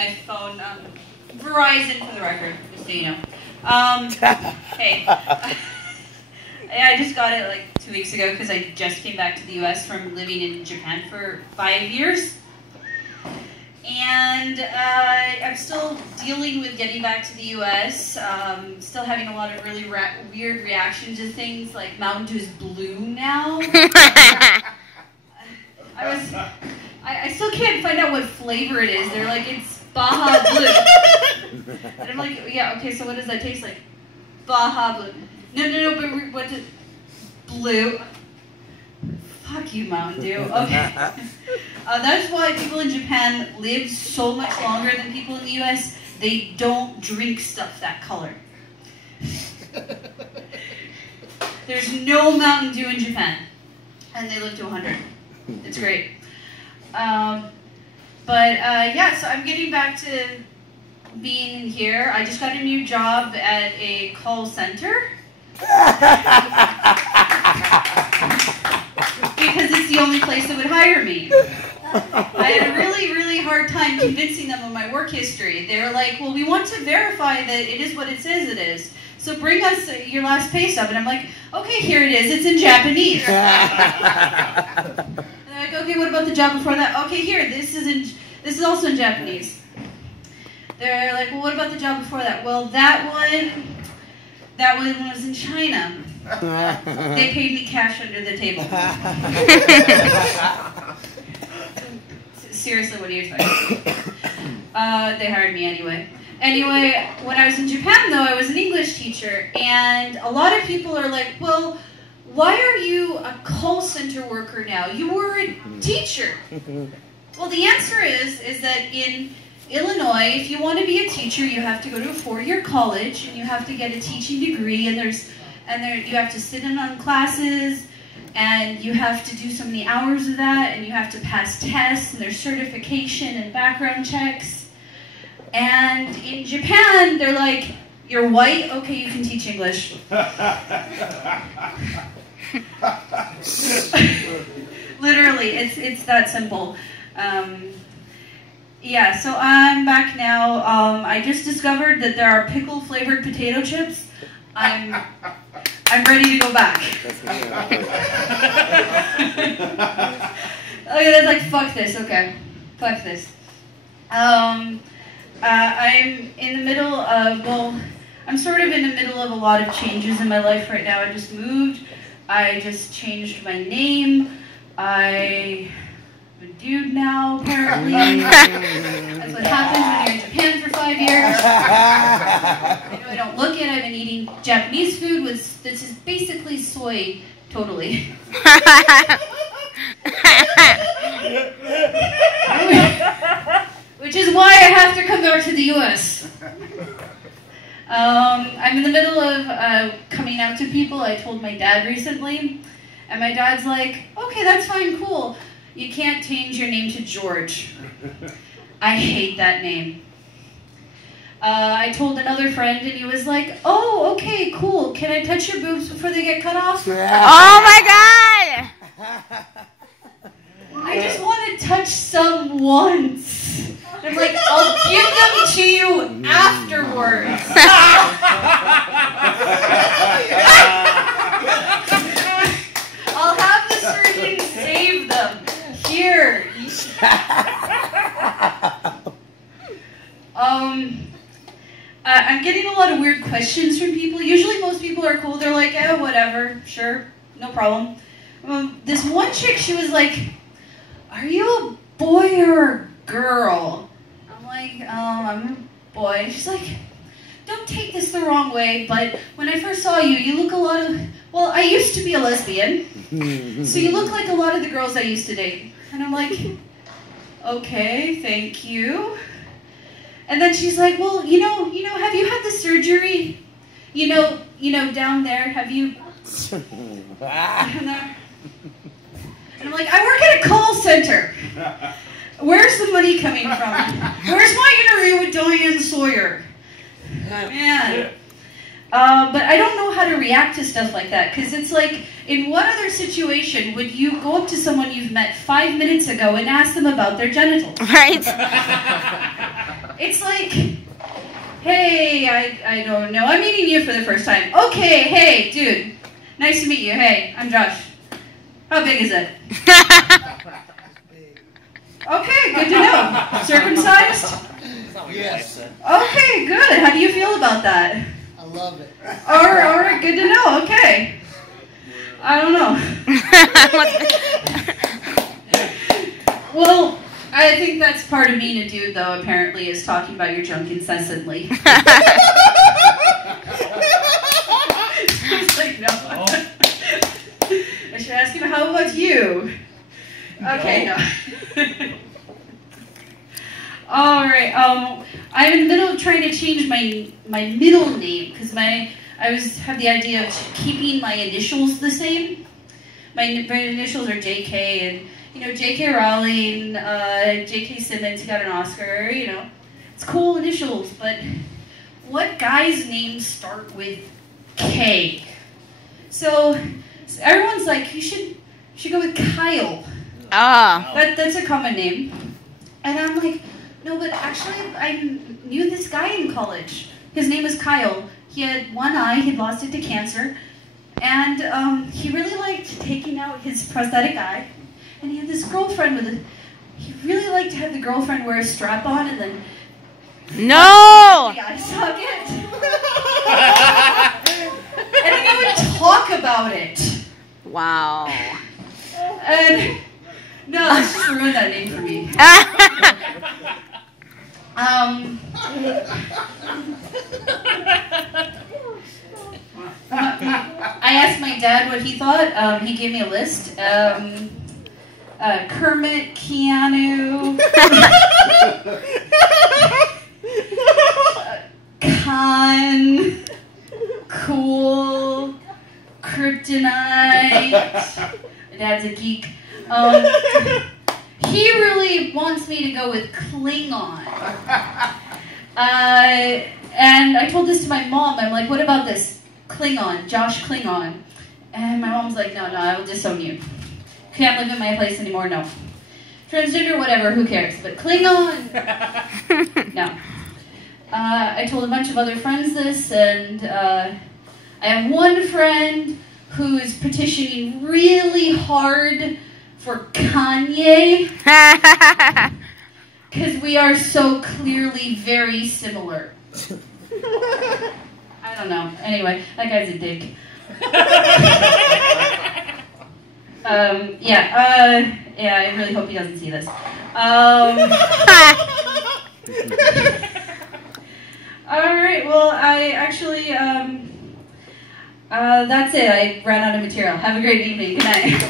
my phone. Verizon for the record, just so you know. Hey. I just got it like 2 weeks ago because I just came back to the U.S. from living in Japan for 5 years. And I'm still dealing with getting back to the U.S., still having a lot of really weird reactions to things, like Mountain Dew is blue now. I still can't find out what flavor it is. They're like, it's Baja Blue. And I'm like, yeah, okay, so what does that taste like? Baja Blue. No, but what does... Blue. Fuck you, Mountain Dew. Okay. That's why people in Japan live so much longer than people in the U.S. They don't drink stuff that color. There's no Mountain Dew in Japan. And they live to 100. It's great. Yeah, so I'm getting back to being here. I just got a new job at a call center. Because it's the only place that would hire me. I had a really, really hard time convincing them of my work history. They were like, well, we want to verify that it is what it says it is. So bring us your last pay stub. And I'm like, okay, here it is. It's in Japanese. And they're like, okay, what about the job before that? Okay, here, this is also in Japanese. They're like, well, what about the job before that? Well, that one was in China. They paid me cash under the table. Seriously, what do you expect? They hired me anyway. Anyway, when I was in Japan, though, I was an English teacher, and a lot of people are like, well, why are you a call center worker now? You were a teacher. Well, the answer is that in Illinois, if you want to be a teacher, you have to go to a 4-year college, and you have to get a teaching degree, and you have to sit in on classes, and you have to do so many hours of that, and you have to pass tests, and there's certification and background checks. And in Japan, they're like, you're white? Okay, you can teach English. Literally, it's that simple. Yeah, so I'm back now. I just discovered that there are pickle-flavored potato chips. I'm ready to go back. Okay, that's like, fuck this, okay. Fuck this. I'm in the middle of, I'm sort of in the middle of a lot of changes in my life right now. I just moved. I just changed my name. I'm a dude now, apparently. That's what happens when you're in Japan for 5 years. I don't look it. I've been eating Japanese food this is basically soy, totally. Which is why I have to come back to the U.S. I'm in the middle of coming out to people. I told my dad recently, and my dad's like, okay, that's fine, cool. You can't change your name to George. I hate that name. I told another friend, and he was like, oh, okay, cool. Can I touch your boobs before they get cut off? Oh, my God! I just want to touch some once. I'm like, I'll give them to you afterwards. I'll have the surgeon save them. Here. I'm getting a lot of weird questions from people. Usually most people are cool. They're like, oh, whatever, sure, no problem. This one chick, she was like, are you a boy or a girl? I'm like, I'm a boy. She's like, don't take this the wrong way, but when I first saw you, you look a lot of, well, I used to be a lesbian, so you look like a lot of the girls I used to date. And I'm like, okay, thank you. And then she's like, well, you know, have you had the surgery? You know, down there, have you? And I'm like, I work at a call center. Where's the money coming from? Where's my interview with Diane Sawyer? Man. But I don't know how to react to stuff like that, because it's like, in what other situation would you go up to someone you've met 5 minutes ago and ask them about their genitals? Right. It's like, hey, I don't know. I'm meeting you for the first time. Okay, hey, dude. Nice to meet you. Hey, I'm Josh. How big is it? Okay, good to know. Circumcised? Yes. Okay, good. How do you feel about that? I love it. All right, good to know. Okay. I don't know. Well, I think that's part of being a dude, though, apparently, is talking about your junk incessantly. It's like, no. I should ask him, how about you? Okay, no. All right. I'm in the middle of trying to change my middle name because I have the idea of keeping my initials the same. My initials are JK, and J.K. Rowling, J.K. Simmons got an Oscar. It's cool initials, but what guys' names start with K? So everyone's like, you should go with Kyle. Oh. That's a common name. And I'm like, no, but actually, I knew this guy in college. His name was Kyle. He had one eye. He'd lost it to cancer. And he really liked taking out his prosthetic eye. And he had this girlfriend with it. He really liked to have the girlfriend wear a strap on and then... No! The eye socket. And then he would talk about it. Wow. And... No, let's just ruin that name for me. I asked my dad what he thought. He gave me a list. Kermit, Keanu, Khan, Cool, Kryptonite. My dad's a geek. He really wants me to go with Klingon. And I told this to my mom. I'm like, what about this? Klingon, Josh Klingon. And my mom's like, no, I will disown you. Can't live in my place anymore, no. Transgender, whatever, who cares? But Klingon, no. I told a bunch of other friends this, and I have one friend who is petitioning really hard for Kanye. Because we are so clearly very similar. I don't know. Anyway, that guy's a dick. Yeah, I really hope he doesn't see this. Alright, well, I actually, that's it. I ran out of material. Have a great evening. Good night.